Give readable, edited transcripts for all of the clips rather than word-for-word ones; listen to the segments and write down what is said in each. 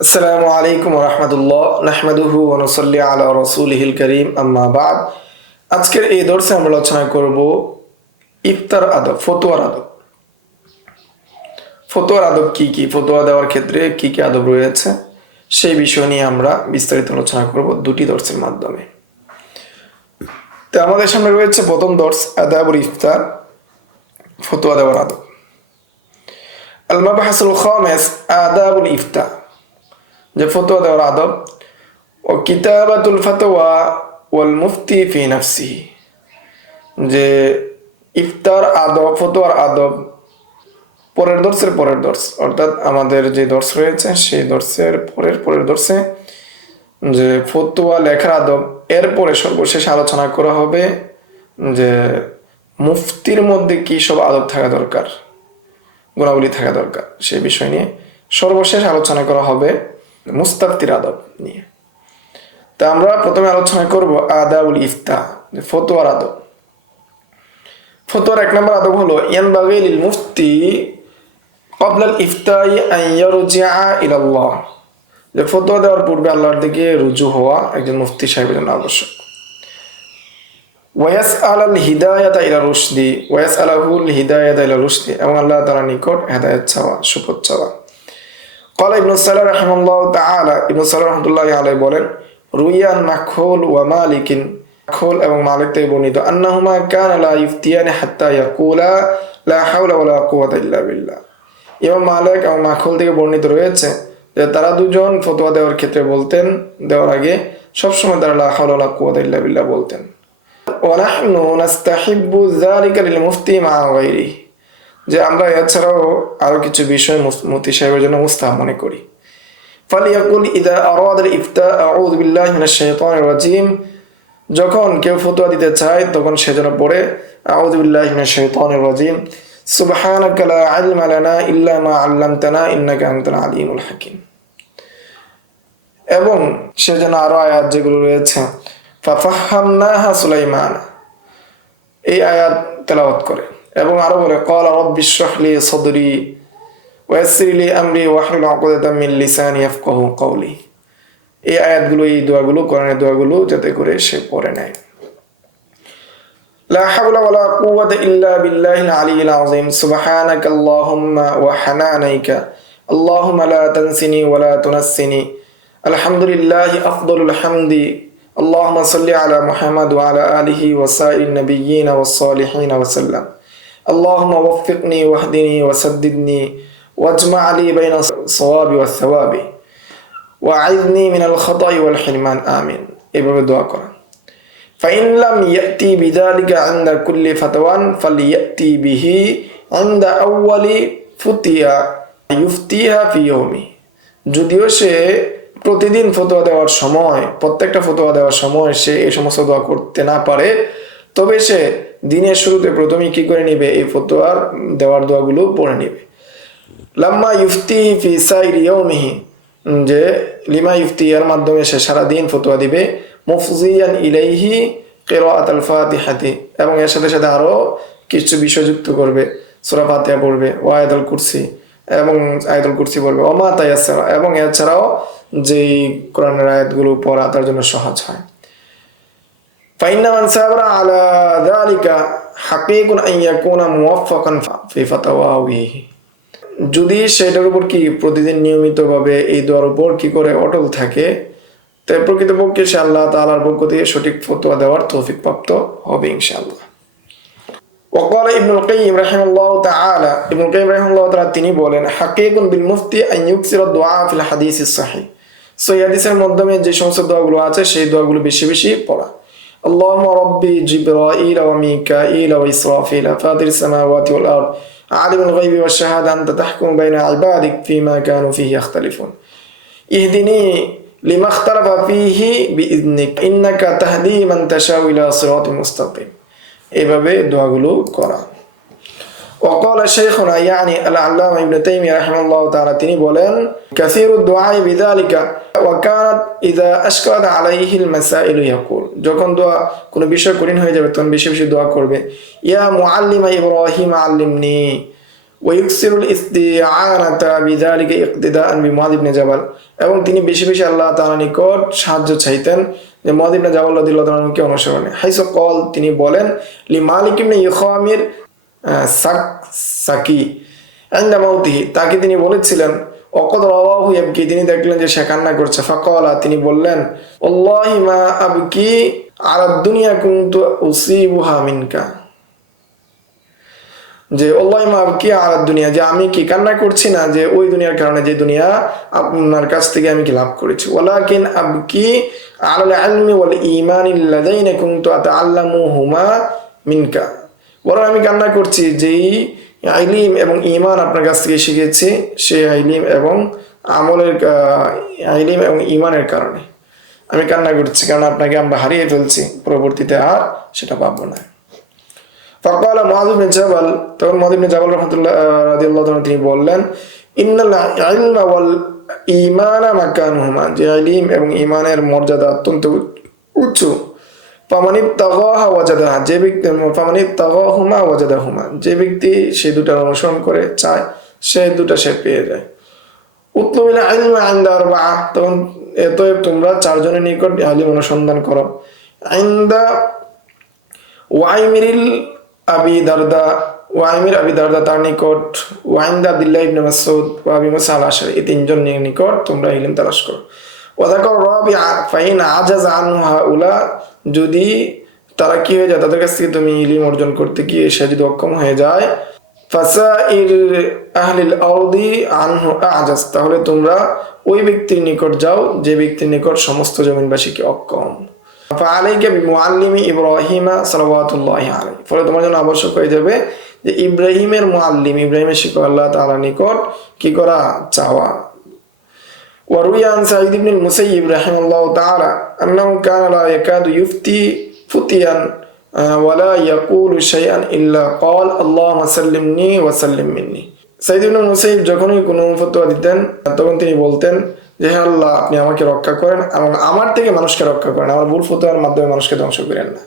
আসসালামু আলাইকুম ওয়া রাহমাতুল্লাহ নাহমাদুহু ওয়া নুসাল্লি আলা রাসূলিহিল কারীম আম্মা বাদ। আজকের এই দর্সে আমরা আলোচনা করব ইফতার আদব, ফতোয়ার আদব। ফতোয়ার আদব কি কি, ফতোয়া দেওয়ার ক্ষেত্রে কি কি আদব রয়েছে সেই বিষয় নিয়ে আমরা বিস্তারিত আলোচনা করব দুটি দর্সের মাধ্যমে। তো আমাদের সামনে রয়েছে প্রথম দর্স আদাবুল ইফতার, ফতোয়া দেওয়ার আদব। আল মাবহাসুল খামিস আদাবুল ইফতার, যে ফতোয়া দেওয়ার আদব। ও কিতাবাতুল ফাতওয়া ওয়াল মুফতি ফি নাফসিহি, যে ইফতার আদব, ফতোয়ার আদব পরের দর্শ, অর্থাৎ আমাদের যে দর্শ রয়েছে সেই দর্শের পরের দর্শে যে ফতোয়া লেখার আদব, এরপরে সর্বশেষ আলোচনা করা হবে যে মুফতির মধ্যে কি সব আদব থাকা দরকার, গুণাবলী থাকা দরকার, সেই বিষয় নিয়ে সর্বশেষ আলোচনা করা হবে মুস্তাফতির আদব নিয়ে। তা আমরা প্রথমে আলোচনা করব আদাবুল ইফতা, ফতোয়ার আদব। ফতোয়ার এক নম্বর আদব হলো ইয়ানবাগি লিল মুফতি ক্বাবলা আল ইফতাই আন ইয়ারজিআ ইলা আল্লাহ, যে ফতোয়া দেওয়ার পূর্বে আল্লাহর দিকে রুজু হওয়া একজন মুফতি সাহেবের জন্য আবশ্যক। ওয়াসআল আল হিদায়াতা ইলা রুশদি, ওয়াসআলাহুল হিদায়াতা ইলা রুশদি, এবং আল্লাহ তাআলার নিকট হেদায়েত চাওয়া, সুপথ চাওয়া। قال ابن السلاح رحمه الله تعالى, ইবনে সালাহ রাহমাতুল্লাহি আলাইহি বলেন, রুইয়ান মাখুল ওয়া মালিকিন, মাখুল এবং মালিক থেকে বর্ণিত, আন্নাহুমা কানা লা ইফতিয়ানি হাত্তা ইয়াকুলা লা হাওলা ওয়ালা কুওয়াতা ইল্লা বিল্লাহ। ইমাম মালিক এবং মাখুল থেকে বর্ণিত রয়েছে যে তারা দুজন ফতোয়া দেওয়ার ক্ষেত্রে বলতেন, দেওয়ার আগে সবসময় তারা লা হাওলা ওয়ালা কুওয়াতা ইল্লা বিল্লাহ বলতেন। ওয়া নাহনু নাস্তাহিব্বু যালিকা লিল মুফতি মা গায়রিহি, যে আমরা এছাড়াও আরো কিছু বিষয় মুফতি সাহেবের জন্য মুস্তাহাব মনে করি। ফালিয়াকুল ইদা আরাদা আল ইফতা আউযু বিল্লাহি মিনাশ শাইতানির রাজিম, যখন কেউ ফতোয়া দিতে চায় তখন সে যেন পড়ে আউযু বিল্লাহি মিনাশ শাইতানির রাজিম, সুবহানাকা লা ইলমা লানা ইল্লা মা আল্লামতানা ইন্নাকা আনতাল আলিমুল হাকিম। এবং সে যেন আরো আয়াত যেগুলো রয়েছে ফাফাহামনাহা সুলাইমান, এই আয়াত তেলাওয়াত করে, এবং আরো বলে ক্বালা রাব্বি ইশরাহ লি সাদরি ওয়া ইয়াসসির লি আমরি ওয়াহলুল উকদাতাম মিন লিসানি ইয়াফকাহু কওলি। এই আয়াতগুলো, এই দোয়াগুলো, কোরআনের দোয়াগুলো যাতে করে সে পড়ে নেয়। লা হাওলা ওয়ালা কুওয়াতা ইল্লা বিল্লাহিল আলিয়্যিল আযীম, সুবহানাকা আল্লাহুম্মা ওয়া হানানাইকা আল্লাহুম্মা লা তানসিনি ওয়া লা তুনাসসিনি, আলহামদুলিল্লাহি আফদালুল হামদি, আল্লাহুম্মা সাল্লি আলা মুহাম্মাদ ওয়া আলা আলিহি ওয়া সাইরিন নাবিয়্যিনা ওয়াস সালিহিন ওয়া সাল্লাম, আল্লাহুম্মা ওয়াফফিকনি ওয়াহদিনি ওয়াসাদ্দিদনি ওয়াজমা' লি বাইনা সাওয়াবি ওয়াস সাওয়াবি ওয়া'ইযনি মিনাল খাতা'i ওয়াল হিরমান, আমিন। এভাবে দোয়া করা। ফাইন লাম ইয়াতি বিযালিকা ইনদা কুল্লি ফাতওয়ান ফালিয়াতি বিহি ইনদা আউওয়ালি ফুতিয়া ইফতিহা ফি ইয়াওমি, যদিও সে প্রতিদিন ফতোয়া দেওয়ার সময়, প্রত্যেকটা ফতোয়া দেওয়ার সময় সে এই সমস্ত দোয়া করতে না পারে, তবে সে দিনের শুরুতে প্রথমেই কি করে নিবে, এই ফতোয়ার দেওয়ার দোয়াগুলো পড়ে নিবে। লাম্মা ইফতি ফি সাইরি ইয়াওমিহি, যে লিমা ইফতি এর মাধ্যমে সে সারা দিন ফতোয়া দিবে। মুফজিয়ান ইলাইহি কিরাআতুল ফাতিহাতি, এবং এর সাথে সাথে আরো কিছু বিষয় যুক্ত করবে, সূরা ফাতিহা পড়বে, ওয়া আয়াতুল কুরসি, এবং আয়াতুল কুরসি পড়বে, ওয়া মা তায়াসসারা, এবং এছাড়াও যেই কোরআনের আয়াতগুলো পড়া তার জন্য সহজ হয়। ফাইন্না মান সাবরা আলা যালিকা হাকীকুন আন ইয়াকুনা মুওয়াফফাকান ফি ফাতাওয়াহি, যদি সেটার উপর কি প্রতিদিন নিয়মিতভাবে এই দোয়ার উপর কি করে অটল থাকে, তাই প্রকৃতপক্ষে সে আল্লাহ তাআলার পক্ষ থেকে সঠিক ফতোয়া দেওয়ার তৌফিক প্রাপ্ত হবে ইনশাআল্লাহ। وقال ابن القيم رحمه الله تعالى, ইবনে কাইয়িম রাহিমাহুল্লাহ তাআলা তিনি বলেন, হাকীকুন বিল মুফতি আন ইউকসিরা দুআ ফিল হাদিসিস সহিহ, সহিহ হাদিসের মাধ্যমে যে সমস্ত দোয়াগুলো আছে সেই দোয়াগুলো বেশি বেশি পড়া। আল্লাহুম্মা রাব্বি জিবরাঈল ওয়া মিকাঈল ওয়া ইসরাফিল ফাতিরিস সামাওয়াতি ওয়াল আরদ আলিমুল গায়বি ওয়াশ শাহাদা আনতা তাহকুমু বাইনা ইবাদিক ফীমা কানু ফীহি ইখতালিফুন, ইহদিনি লিমা ইখতালাফা ফীহি বিইذনিক ইন্নাকা তাহদি মান তাশাউ ইলা সিরাতিল মুস্তাকিম। এইভাবে দোয়াগুলো করা। وقال شيخنا يعني العلامة ابن تيمية رحمه الله تعالى, তিনি বলেন, كثير الدعاء بذلك وكانت إذا أشكلت عليه المسائل يقول, যখন দোয়া কোনো বিষয় কঠিন হয়ে যাবে তখন বেশি বেশি দোয়া করবে, ইয়া মুআল্লিমা ইব্রাহিম আল্লিমনি ওয়াইকসিরুল ইস্তিআনাতা বিযালিকা ইকতিদাআন বিমুআয ইবনে জাবাল, এবং তিনি বেশি বেশি আল্লাহ তাআলার নিকট সাহায্য চাইতেন যে মুআয ইবনে জাবাল রাদিয়াল্লাহু তাআলাকে অনুসরণে। হাইসু কল, তিনি বলেন, লি মালিক ইবনে ইখামির সাকি ইনদা মাউতিহি, তাকে তিনি বলেছিলেন, ওয়াকাদ রাওয়াহু ইয়াবকি, তিনি দেখলেন যে সে কান্না করছে। ফাকালা, তিনি বললেন, ওয়াল্লাহি মা আবকি আলা দুনিয়া কুনতু উসিবুহা মিনকা, যে আল্লাহ মা আবকি আলা দুনিয়া, যে আমি কি কান্না করছি না যে ওই দুনিয়ার কারণে, যে দুনিয়া আপনার কাছ থেকে আমি কি লাভ করেছি, ওয়ালাকিন আবকি আলাল ইলমি ওয়াল ঈমানি আল্লাযাইনা কুনতু আতাআল্লামুহুমা মিনকা, বরং আমি কান্না করছি যেই ইলম এবং ঈমান আপনার কাছ থেকে শিখেছি, সেই ইলম এবং আমলের ইলম এবং ঈমানের কারণে আমি কান্না করছি, কারণ আপনাকে আমরা হারিয়ে ফেলছি, পরবর্তীতে আর সেটা পাবো না। ফাকালা মুআয ইবনে জাবাল, তখন মুআয ইবনে জাবাল রাদিয়াল্লাহু তাআলা তিনি বললেন, ইন্নাল ইলমা ওয়াল ঈমানা মাকানুহুমা, যে ইলম এবং ঈমানের মর্যাদা অত্যন্ত উচ্চ। ফামানিবতাগাহা ওয়াজাদাহা, যে ব্যক্তি ফামানিবতাগাহুমা ওয়াজাদাহুমা, যে ব্যক্তি সেই দুটার অনুসরণ করে চায় সে দুটা সে পেয়ে যায়। উতলুবিল ইলমা ইনদা আরবাআ, তখন এতএব তোমরা চারজনের নিকট ইলম অনুসন্ধান করো। ইনদা ওয়াইমিরিল আবি দারদা, ওয়াইমির আবি দারদা তার নিকট, ওয়াইন্দা আব্দুল্লাহ ইবনে মাসউদ ওয়া আবি মুসা আল-আশআরী, এই তিনজন নিকট তোমরা ইলম তালাশ করো। ওয়াযাকার রাবিআ ফাইন আজাযা আনহু হাউলা, যদি তারা কি হয়ে যায়, তাদের কাছ থেকে তুমি ইলম অর্জন করতে গিয়ে সে যদি অক্ষম হয়ে যায়, ফাসাইর আহলিল আরদি আনহু আজাজ, তাহলে তোমরা ওই ব্যক্তির নিকট যাও যে ব্যক্তির নিকট সমস্ত জমিনবাসী কি অক্ষম। ফাআলাইকা বিমুআল্লিমি ইব্রাহিমা সাল্লাল্লাহু আলাইহি, ফলে তোমার জন্য আবশ্যক হয়ে যাবে যে ইব্রাহিমের মুআল্লিম, ইব্রাহিমের শিক্ষক আল্লাহ তাআলার নিকট কি করা, চাওয়া। وروي عن سعيد بن المسيب رحمه الله تعالى أنه كان لا يكاد يفتي فتيا ولا يقول شيئا إلا قال اللهم سلمني وسلم مني। সাঈদ ইবনে মুসাইয়িব যখনই কোনো ফতোয়া দিতেন তখন তিনি বলতেন যে হে আল্লাহ, আপনি আমাকে রক্ষা করেন এবং আমার থেকে মানুষকে রক্ষা করেন, আমার ভুল ফতোয়ার মাধ্যমে মানুষকে ধ্বংস করেন না।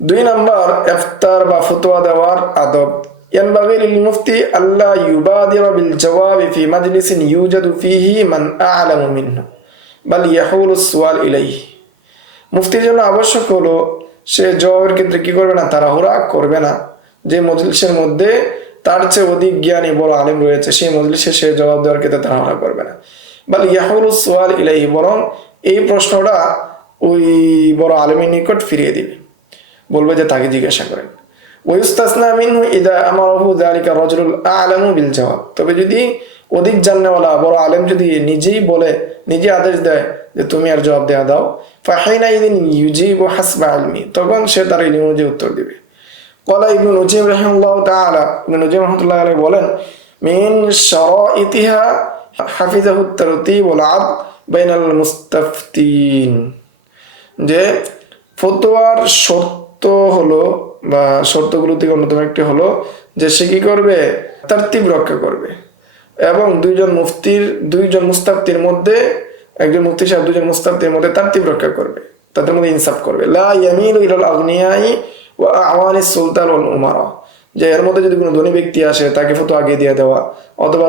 2 নাম্বার, ইফতার বা ফতোয়া দেওয়ার আদব। ينبغي للمفتي ألا يبادر بالجواب في مجلس يوجد فيه من أعلم منه بل يحول السؤال إليه। মুফতির জন্য আবশ্যক হলো সে জবাবের ক্ষেত্রে কি করবে না, তাড়াহুড়া করবে না। যে মজলিসের মধ্যে তার চেয়ে অধিক জ্ঞানী বড় আলেম রয়েছে সেই মজলিসে সে জবাব দেওয়ার ক্ষেত্রে তাড়াহুড়া করবে না। বাল ইয়াহুলু সুআল ইলাইহি, বরং এই প্রশ্নটা ওই বড় আলেমের নিকট ফিরিয়ে দিবে, বলবে যে তাকে জিজ্ঞাসা করেন। ওয়ায়ুস্তাসনা মিনহু ইযা আমারাহু যালিকা রাজুলুল আ'লামু বিল জওয়াব, তবে যদি অধিক জাননেওয়ালা বড় আলেম যদি নিজেই বলে, নিজে আদেশ দেয় যে তুমি আর জবাব দেয়া দাও, ফাহিনা ইদিন ইউজিবু হাসবা ইলমি, তখন সে তার ইলম অনুযায়ী উত্তর দিবে। ক্বালা ইবনু নুজাইম রাহিমাহুল্লাহু তাআলা, ইবনু নুজাইম রাহমাতুল্লাহি আলাইহি বলেন, মিন শারাইতিহা হাফিজাহু তারতীব ওয়াল আদ বাইনাল মুস্তাফতিন, যে ফতোয়ার শর্ত হলো বা শর্তগুলো থেকে অন্যতম একটি হলো যে সে কি করবে, তারতিব রক্ষা করবে এবং দুইজন মুস্তাফতির মধ্যে, একজন মুফতি সাহেব দুইজন মুস্তাফতির মধ্যে তারতিব রক্ষা করবে, তাদের মধ্যে ইনসাফ করবে। লা ইয়ামিলু ইলাল আগনিয়াই ওয়া আওয়ানিস সুলতান ওয়াল উমারা, যে এর মধ্যে যদি কোনো ধনী ব্যক্তি আসে তাকে ফতোয়া আগে দিয়ে দেওয়া, অথবা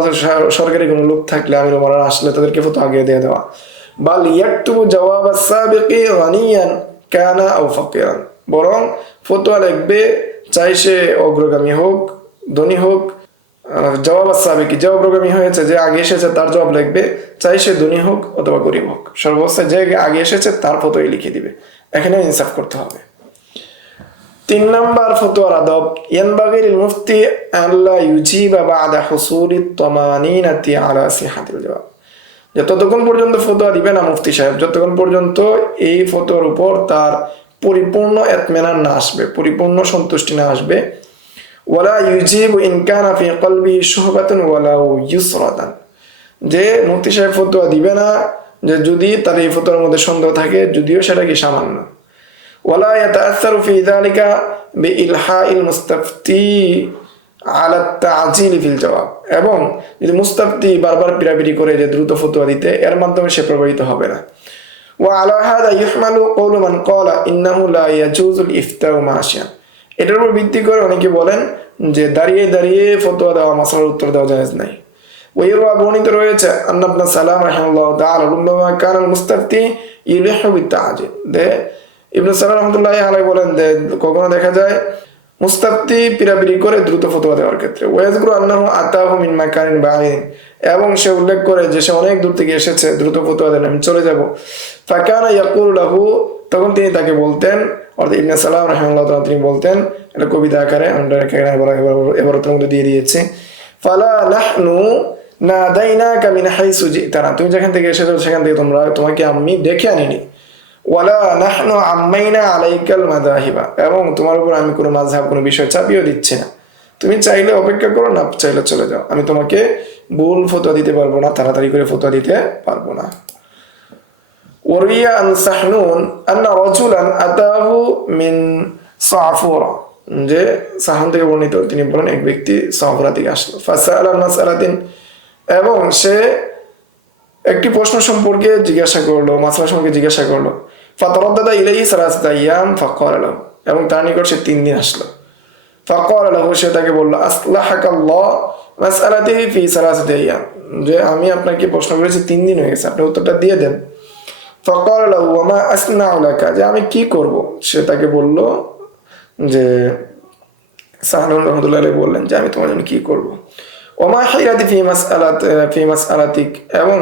সরকারি কোনো লোক থাকলে আমির উমারা আসলে তাদেরকে ফতোয়া আগে দিয়ে দেওয়া। বাল ইয়াকতুবু জাওয়াব আস-সাবিকি গানিয়ান কানা আও ফাকিরান, বরং ফতোয়া লিখবে চাই সে অগ্রগামী হোক ধনী হোক, জবাব আস-সাবিকি যে অগ্রগামী হয়েছে, যে আগে এসেছে তার জবাব লিখবে, চাই সে ধনী হোক অথবা গরিব হোক, সর্বস্থায় যে আগে এসেছে তার ফতোয়াই লিখে দিবে। এখানে ইনসাফ করতে হবে। 3 নাম্বার ফতোয়ার আদব, ইয়ানবাগি লিল মুফতি আল্লা ইউজিবা বা'দা হুসুলিত তামানিনাতি আলা সিহাতিল জবাব, যে ততক্ষণ পর্যন্ত ফতোয়া দিবে না মুফতি সাহেব যতক্ষণ পর্যন্ত এই ফতোয়ার উপর তার পরিপূর্ণ ইতমিনান না আসবে, পরিপূর্ণ সন্তুষ্টি না আসবে। ওয়ালা ইউজিবু ইন কানা ফি কলবিহি শুহবাতুন ওয়ালা ইউসরাতান, যে মুফতি সাহেব ফতোয়া দিবে না যে যদি তার এই ফতোয়ার মধ্যে সন্দেহ থাকে, যদিও সেটা কি সামান্য। ওয়ালা ইয়াতাআসসারু ফি যালিকা বিইলহাইল মুস্তাফতি আলা তা'জিল ফিল জবাব, এবং যদি মুস্তাফতি বারবার পিরাপিরি করে যে দ্রুত ফতোয়া দিতে, এর মাধ্যমে সে প্রভাবিত হবে না। وعلى هذا يحمل قول من قال انه لا يجوز الافتاء ماشيا, এটার উপর ভিত্তি করে অনেকে বলেন যে দাঁড়িয়ে দাঁড়িয়ে ফতোয়া দেওয়া, মাসআলার উত্তর দেওয়া জায়েজ নাই। ওয়াইরওয়া বর্ণিত রয়েছে আন্না ইবনে সালাম রাহিমাহুল্লাহ তাআলা রুম্মামা কানা মুস্তাফতি ইলিহু বিতাজিল, যে ইবনে সালাম রাহমাতুল্লাহি আলাইহি বলেন যে কখনো দেখা যায় মুস্তাফতি পিরাপিরি করে দ্রুত ফতোয়া দেওয়ার ক্ষেত্রে। ওয়াজকুরু আন্নাহু আতাহু মিন মাকানিন বাঈদ, এবং সে উল্লেখ করে যে সে অনেক দূর থেকে এসেছে, দ্রুত ফতোয়া দেন, আমি চলে যাব। ফাকানা ইয়াকুলু লাহু, তখন তিনি তাকে বলতেন, অর্থাৎ ইবনে সালাম রাহিমাহুল্লাহ তাআলা তিনি বলতেন, এটা কবিতা আকারে আমরা এবার মধ্যে দিয়ে দিয়েছি, ফালা নাহনু নাদাইনাকা মিন হাইসু জিতানা, তুমি যেখান থেকে এসেছো সেখান থেকে তোমাকে আমি ডেকে আনিনি। ওয়ালা নাহনু আম্মাইনা আলাইকাল মাযাহিবা, এবং তোমার উপর আমি কোনো মাযহাব কোনো বিষয় চাপিয়ে দিচ্ছি না, তুমি চাইলে অপেক্ষা করো, না চাইলে চলে যাও, আমি তোমাকে ভুল ফতোয়া দিতে পারবো না, তাড়াতাড়ি করে ফতোয়া দিতে পারবো না। ওরিয়া আন সাহনুন আন্না রাজুলান আতাহু মিন সাফুরা, যে সাহান থেকে বর্ণিত, তিনি বলেন এক ব্যক্তি সাফুরা থেকে আসলো, ফাসাআলা মাসআলাতিন, এবং সে একটি প্রশ্ন সম্পর্কে জিজ্ঞাসা করলো, মাসআলা সম্পর্কে জিজ্ঞাসা করলো, ফাতারাদ্দাদা ইলাইহি সালাসাতা আইয়াম ফাকালা লাহু, এবং তার নিকট সে 3 দিন আসলো। ফাকালা লাহু, সে তাকে বলল, আসলাহাকাল্লাহ মাসআলাতি ফি সালাসাতি আইয়াম, যে আমি আপনাকে প্রশ্ন করেছি 3 দিন হয়ে গেছে, আপনি উত্তরটা দিয়ে দেন। ফাকালা লাহু ওয়া মা আসনাউ লাকা, যে আমি কি করব, সে তাকে বলল যে সাহনুন রাহমাতুল্লাহি আলাইহি বললেন যে আমি তোমার জন্য কি করব। ওয়া মা হিরাতি ফি মাসআলাতিক, এবং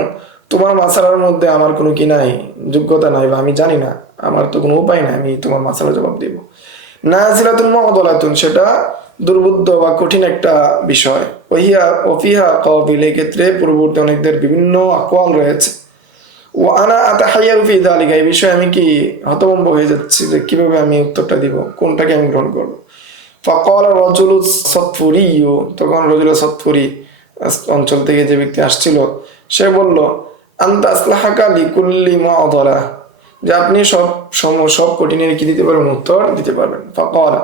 তোমার মাসআলার মধ্যে আমার কোনো কি নাই, যোগ্যতা নাই, বা আমি জানি না, আমার তো কোনো উপায় নাই, আমি তোমার মাসআলার জবাব দেব। নাজিলাতুন মুআদালাতুন, সেটা দুর্বোধ্য বা কঠিন একটা বিষয়। ওফিহা কাবিল, এই ক্ষেত্রে পূর্ববর্তী অনেকদের বিভিন্ন আকওয়াল রয়েছে। ও আনা আতাহাইয়ারু ফি যালিকা, এই বিষয়ে আমি কি হতভম্ব হয়ে যাচ্ছি যে কিভাবে আমি উত্তরটা দিব, কোনটাকে আমি গ্রহণ করব। ফাকালা রাজুলু সাতফুরি, তখন রাজুল সাতফুরি অঞ্চল থেকে যে ব্যক্তি আসছিল সে বলল, আনতা আসলাহাকা লিকুল্লি মুআদালা, যে আপনি সব কঠিনের কি দিতে পারবেন, উত্তর দিতে পারবেন। ফাকালা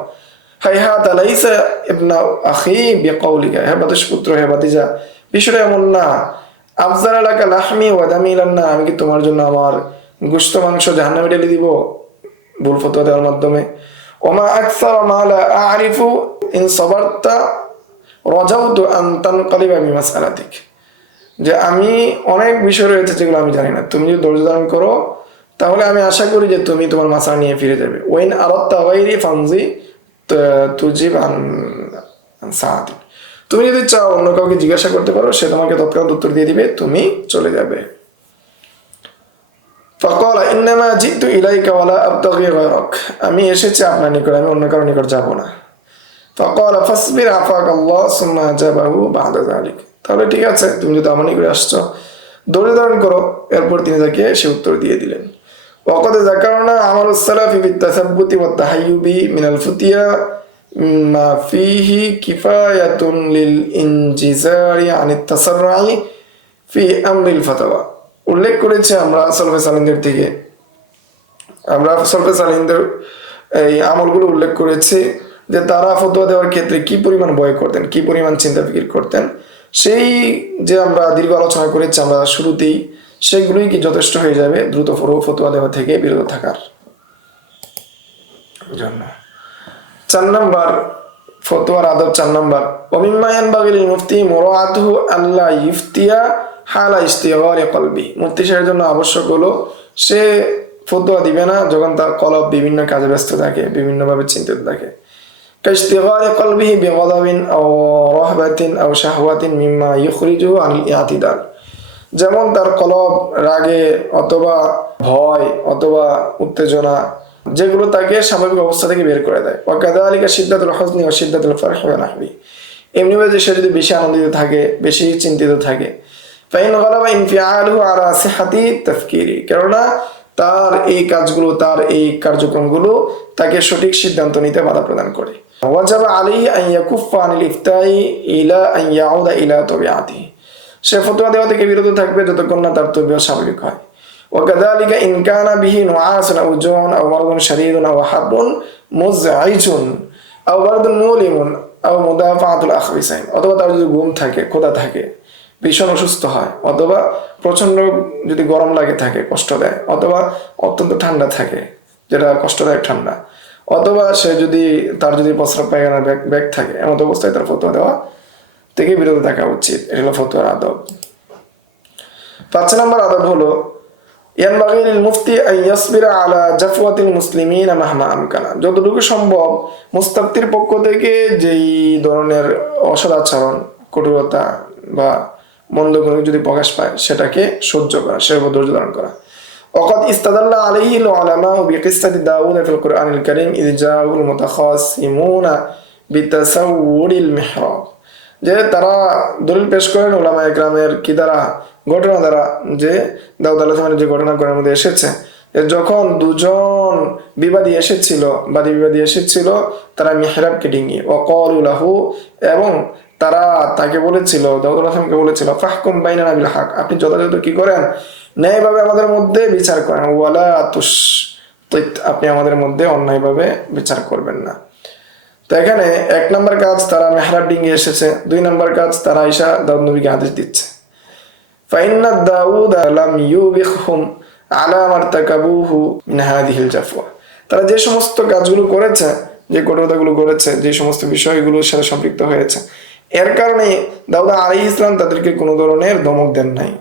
হাইহাতা লাইসা ইবনা আখি বিকাউলিকা, হে পুত্র, হে ভাতিজা, বিষয়টা এমন না, আফজালা লাকা লাহমি ওয়া দামি ইলান নার, আমি কি তোমার জন্য আমার গোশত মাংস জাহান্নামে ঢেলে দিব ভুল ফতোয়া দেওয়ার মাধ্যমে। ওমা আকসারা মা লা আরিফু ইন সাবারতা রাজাউতু আন তানকালিবা বিমাসআলাতিক, যে আমি অনেক বিষয় রয়েছে যেগুলো আমি জানি না, তুমি যদি ধৈর্য ধারণ করো তাহলে আমি আশা করি যে তুমি তোমার মাসআলা নিয়ে ফিরে যাবে। ওয়াইন আরাদতা গায়রি ফামজি তুজিব আন সাআতিন, তুমি যদি চাও অন্য কাউকে জিজ্ঞাসা করতে পারো, সে তোমাকে তৎক্ষণাৎ উত্তর দিয়ে দিবে, তুমি চলে যাবে। ফাকালা ইন্নামা জিতু ইলাইকা ওয়ালা আবতাগি গায়রাক, আমি এসেছি আপনার নিকট, আমি অন্য কারো নিকট যাব না। ফাকালা ফাসবির আফাকাল্লাহ সুম্মা আজাবাহু বা'দা যালিক, তাহলে ঠিক আছে, তুমি যদি আমার নিকট আসছো, ধৈর্য ধারণ করো। এরপর তিনি তাকে সে উত্তর দিয়ে দিলেন। ওয়াকাদ যাকারনা আমালুস সালাফি বিত-তাসাব্বুতি ওয়াত-তাহাyyুবি মিনাল ফুতিয়া মা ফিহি কিফায়াতুন লিল ইনজিজারি আনিত তাসাররুই ফি আমরিল ফাতাওয়া, উল্লেখ করেছে আমরা সালফে সালিহদের থেকে, আমরা সালফে সালিহদের এই আমলগুলো উল্লেখ করেছি যে তারা ফতোয়া দেওয়ার ক্ষেত্রে কি পরিমাণ ভয় করতেন, কি পরিমাণ চিন্তা ফিকির করতেন, সেই যে আমরা দীর্ঘ আলোচনা করেছি আমরা শুরুতেই, সেগুলোই কি যথেষ্ট হয়ে যাবে দ্রুত ফতোয়া দেওয়া থেকে বিরত থাকার জন্য। 4 নম্বর ফতোয়ার আদব, 4 নম্বর, ওমিম্মা ইয়ানবাগি লিল মুফতি মুরাআতুহু আল্লা ইফতিয়া হালা ইশতিগালি কলবি, মুফতি সাহেবের জন্য আবশ্যক হলো সে ফতোয়া দিবে না যখন তার কলব বিভিন্ন কাজে ব্যস্ত থাকে, বিভিন্নভাবে চিন্তিত থাকে। কাইশতিগালি কলবিহি বিগাদাবিন আও রাহবাতিন আও শাহওয়াতিন মিম্মা ইখরিজুহু আনিল ইআতিদাল, যেমন তার কলব রাগে অথবা ভয় অথবা উত্তেজনা, যেগুলো তাকে স্বাভাবিক অবস্থা থেকে বের করে দেয়। ওয়াকাযালিকা শিদ্দাতুল হুজনি ওয়া শিদ্দাতুল ফারহি ওয়া নাহবি, এমনিভাবে যে সে যদি বেশি আনন্দিত থাকে, বেশি চিন্তিত থাকে, ফাইন গালাবা ইনফিআলুহু আলা সিহহাতি তাফকিরি, কেননা তার এই কাজগুলো, তার এই কার্যক্রমগুলো তাকে সঠিক সিদ্ধান্ত নিতে বাধা প্রদান করে। ওয়াজাবা আলাইহি আন ইয়াকুফফা আনিল ইফতাই ইলা আন ইয়াউদা ইলা তাবিআতিহি, সে ফতোয়া দেওয়া থেকে বিরত থাকবে যতক্ষণ না তার তবিয়ত স্বাভাবিক হয়। وكذلك إن كان به نعاس أو جوع أو مرض شديد أو حر مزعج أو برد مؤلم أو مدافعة الأخبثين, অথবা তার যদি ঘুম থাকে, ক্ষুধা থাকে, ভীষণ অসুস্থ হয়, অথবা প্রচন্ড যদি গরম লাগে থাকে, কষ্ট দেয়, অথবা অত্যন্ত ঠান্ডা থাকে, যেটা কষ্টদায়ক ঠান্ডা, অথবা সে যদি তার যদি প্রস্রাব পায়খানার ব্যাগ থাকে এমন অবস্থায় তার ফতোয়া দেওয়া থেকে বিরত থাকা উচিত। এটা হলো ফতোয়ার আদব। 5 নম্বর আদব হলো ইয়ানবাগি লিল মুফতি আন ইয়াসবিরা আলা জাফওয়াতিল মুসলিমিন মাহমা আমকানা। যতটুকু সম্ভব মুস্তাফতির পক্ষ থেকে যেই ধরনের অসদাচরণ, কঠোরতা বা মন্দ কোনো যদি প্রকাশ পায় সেটাকে সহ্য করা, সের উপর ধৈর্য ধারণ করা। ওয়াকাদ ইস্তাদাল্লা আলাইহিল উলামা বিকিসসাতি দাউদ ফিল কুরআনিল কারীম ইয জাআহুল মুতাখাসিমুনা বিতাসাউউরিল মিহরাব। যে তারা দলিল পেশ করেন উলামায়ে কেরামের কি দ্বারা, ঘটনা দ্বারা, যে দাউদ আলাইহিস সালামের যে ঘটনা কোরআনের মধ্যে এসেছে, যখন দুজন বিবাদী এসেছিল তারা মিহরাবকে ডিঙিয়ে, ওয়াকালু লাহু, এবং তারা তাকে বলেছিল, দাউদ আলাইহিস সালামকে বলেছিল, ফাহকুম বাইনানা বিল হক, আপনি যথাযথ কি করেন, ন্যায়ভাবে আমাদের মধ্যে বিচার করেন, ওয়ালা তুশতিত, আপনি আমাদের মধ্যে অন্যায়ভাবে বিচার করবেন না। তো এখানে 1 নম্বর কাজ তারা মেহরাব ডিঙিয়ে এসেছে, 2 নম্বর কাজ তারা আয়েশা দাউদ নবীকে আদেশ দিচ্ছে, ফাইন্না দাউদ লাম ইউবিখহুম আলা মারতাকাবুহু মিন হাদিহিল জাফওয়া। তারা যে সমস্ত কাজগুলো করেছে, যে কঠোরতাগুলো করেছে, যে সমস্ত বিষয়গুলোর সাথে সম্পৃক্ত হয়েছে, এর কারণে দাউদ আলাইহিস সালাম তাদেরকে কোনো ধরনের ধমক দেন নাই।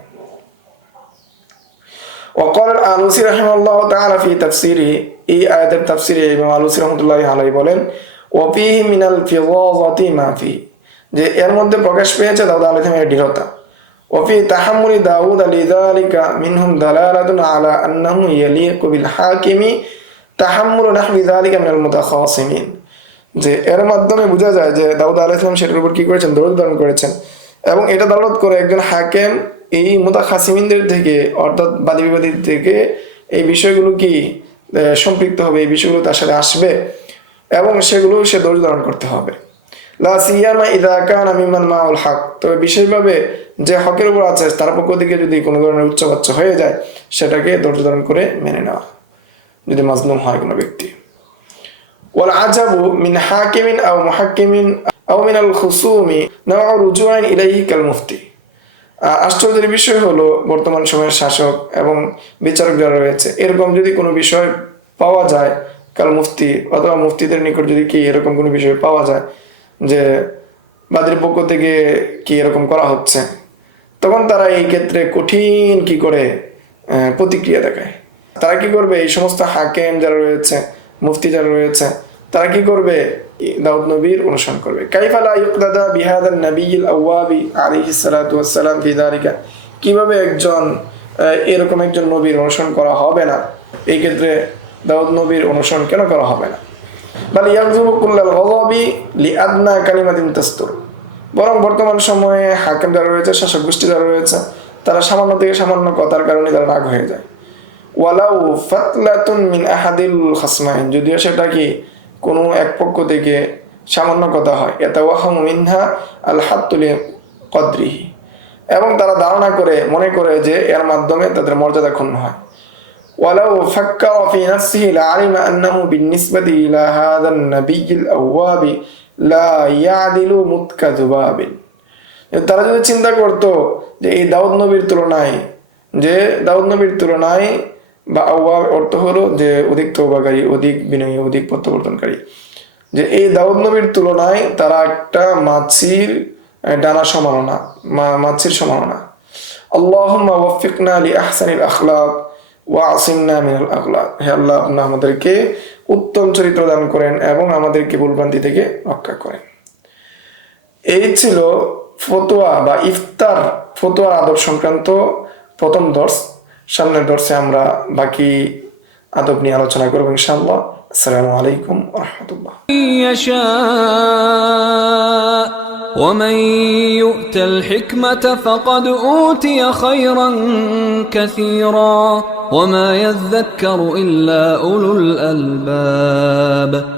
وقال الآلوسي رحمه الله تعالى في تفسيره، এই আয়াতের তাফসীরে ইমাম আলুসি রাহমাতুল্লাহি আলাইহি বলেন, وفيه من الفظاظة ما فيه, যে এর মধ্যে প্রকাশ পেয়েছে দাউদ আলাইহিস সালামের দৃঢ়তা। وفي تحمل داود لذلك منهم دلالة على أنه يليق بالحاكم تحمل نحو ذلك من المتخاصمين, যে এর মাধ্যমে বোঝা যায় যে দাউদ আলাইহিস সালাম সেটার উপর কি করেছেন, দরদ ধারণ করেছেন, এবং এটা দালালত করে একজন হাকিম এই মুতাখাসিমিনদের থেকে, অর্থাৎ বাদী বিবাদীর থেকে এই বিষয়গুলো কি সম্পৃক্ত হবে, এই বিষয়গুলো তার সাথে আসবে এবং সেগুলো সে ধৈর্য ধারণ করতে হবে। লা সিয়ামা ইযা কানা মিমান মাউল হক, তবে বিশেষভাবে যে হকের উপর আছে তার পক্ষ থেকে যদি কোনো ধরনের উচ্চবাচ্য হয়ে যায় সেটাকে ধৈর্য ধারণ করে মেনে নেওয়া, যদি মাজলুম হয় কোনো ব্যক্তি। ওয়াল আজাবু মিন হাকিমিন আও মুহাক্কিমিন আও মিনাল খুসুমি নাউ রুজুআন ইলাইহি কাল মুফতি। আশ্চর্যের বিষয় হলো বর্তমান সময়ের শাসক এবং বিচারক যারা রয়েছে, এরকম যদি কোনো বিষয় পাওয়া যায়, কাল মুফতি অথবা মুফতিদের নিকট যদি কি এরকম কোনো বিষয় পাওয়া যায় যে বাদীর পক্ষ থেকে কি এরকম করা হচ্ছে, তখন তারা এই ক্ষেত্রে কঠিন কি করে প্রতিক্রিয়া দেখায়। তারা কি করবে, এই সমস্ত হাকিম যারা রয়েছে, মুফতি যারা রয়েছে, তারা কি করবে, দাউদ নবীর অনুসরণ করবে। কাইফা লা ইউকদাদা বিহাদান নাবিয়িল আওয়াবি আলাইহিস সালাতু ওয়াস সালাম ফি যালিকা, কিভাবে এরকম একজন নবীর অনুসরণ করা হবে না, এই ক্ষেত্রে দাউদ নবীর অনুসরণ কেন করা হবে না। বাল ইয়াযুবু কুল্লাল গাযাবি লিআদনা কালিমাতিন তাসতুর, বরং বর্তমান সময়ে হাকিম যারা রয়েছে, শাসক গোষ্ঠী যারা রয়েছে, তারা সামান্য থেকে সামান্য কথার কারণে তারা রাগ হয়ে যায়। ওয়ালাউ ফাতলাতুন মিন আহাদিল খাসমাইন, যদিও সেটা কি কোনো এক পক্ষ থেকে সামান্য কথা হয়, ইয়াতাওয়াহামু মিনহা আল হাত্তু লিকদরিহি, এবং তারা ধারণা করে, মনে করে যে এর মাধ্যমে তাদের মর্যাদা ক্ষুণ্ণ হয়। ওয়ালাউ ফাক্কারা ফি নাফসিহি লাআলিমা আন্নাহু বিন্নিসবাতি ইলা হাযান নাবিয়িল আওয়াবি লা ইয়াদিলু মুতকা যুবাবিন, তারা যদি চিন্তা করতো যে এই দাউদ নবীর তুলনায়, বা আওয়াব অর্থ হলো যে অধিক তওবাকারী, অধিক বিনয়ী, অধিক প্রত্যাবর্তনকারী, যে এই দাউদ নবীর তুলনায় তারা একটা মাছির ডানা সমাননা, মাছির সমাননা। আল্লাহুম্মা ওয়াফিকনা লি আহসানিল আখলাক ওয়া আসিমনা মিনাল আগলাক, হে আল্লাহ, আপনি আমাদেরকে উত্তম চরিত্র দান করেন এবং আমাদেরকে ভুলভ্রান্তি থেকে রক্ষা করেন। এই ছিল ফতোয়া বা ইফতার, ফতোয়া আদব সংক্রান্ত প্রথম দর্স। সামনের দর্সে আমরা বাকি আদব নিয়ে আলোচনা করব ইনশাআল্লাহ। আসসালামু আলাইকুম ওয়া রাহমাতুল্লাহ। ومن يؤت الحكمة فقد أوتي خيرا كثيرا وما يذكر إلا أولو الألباب.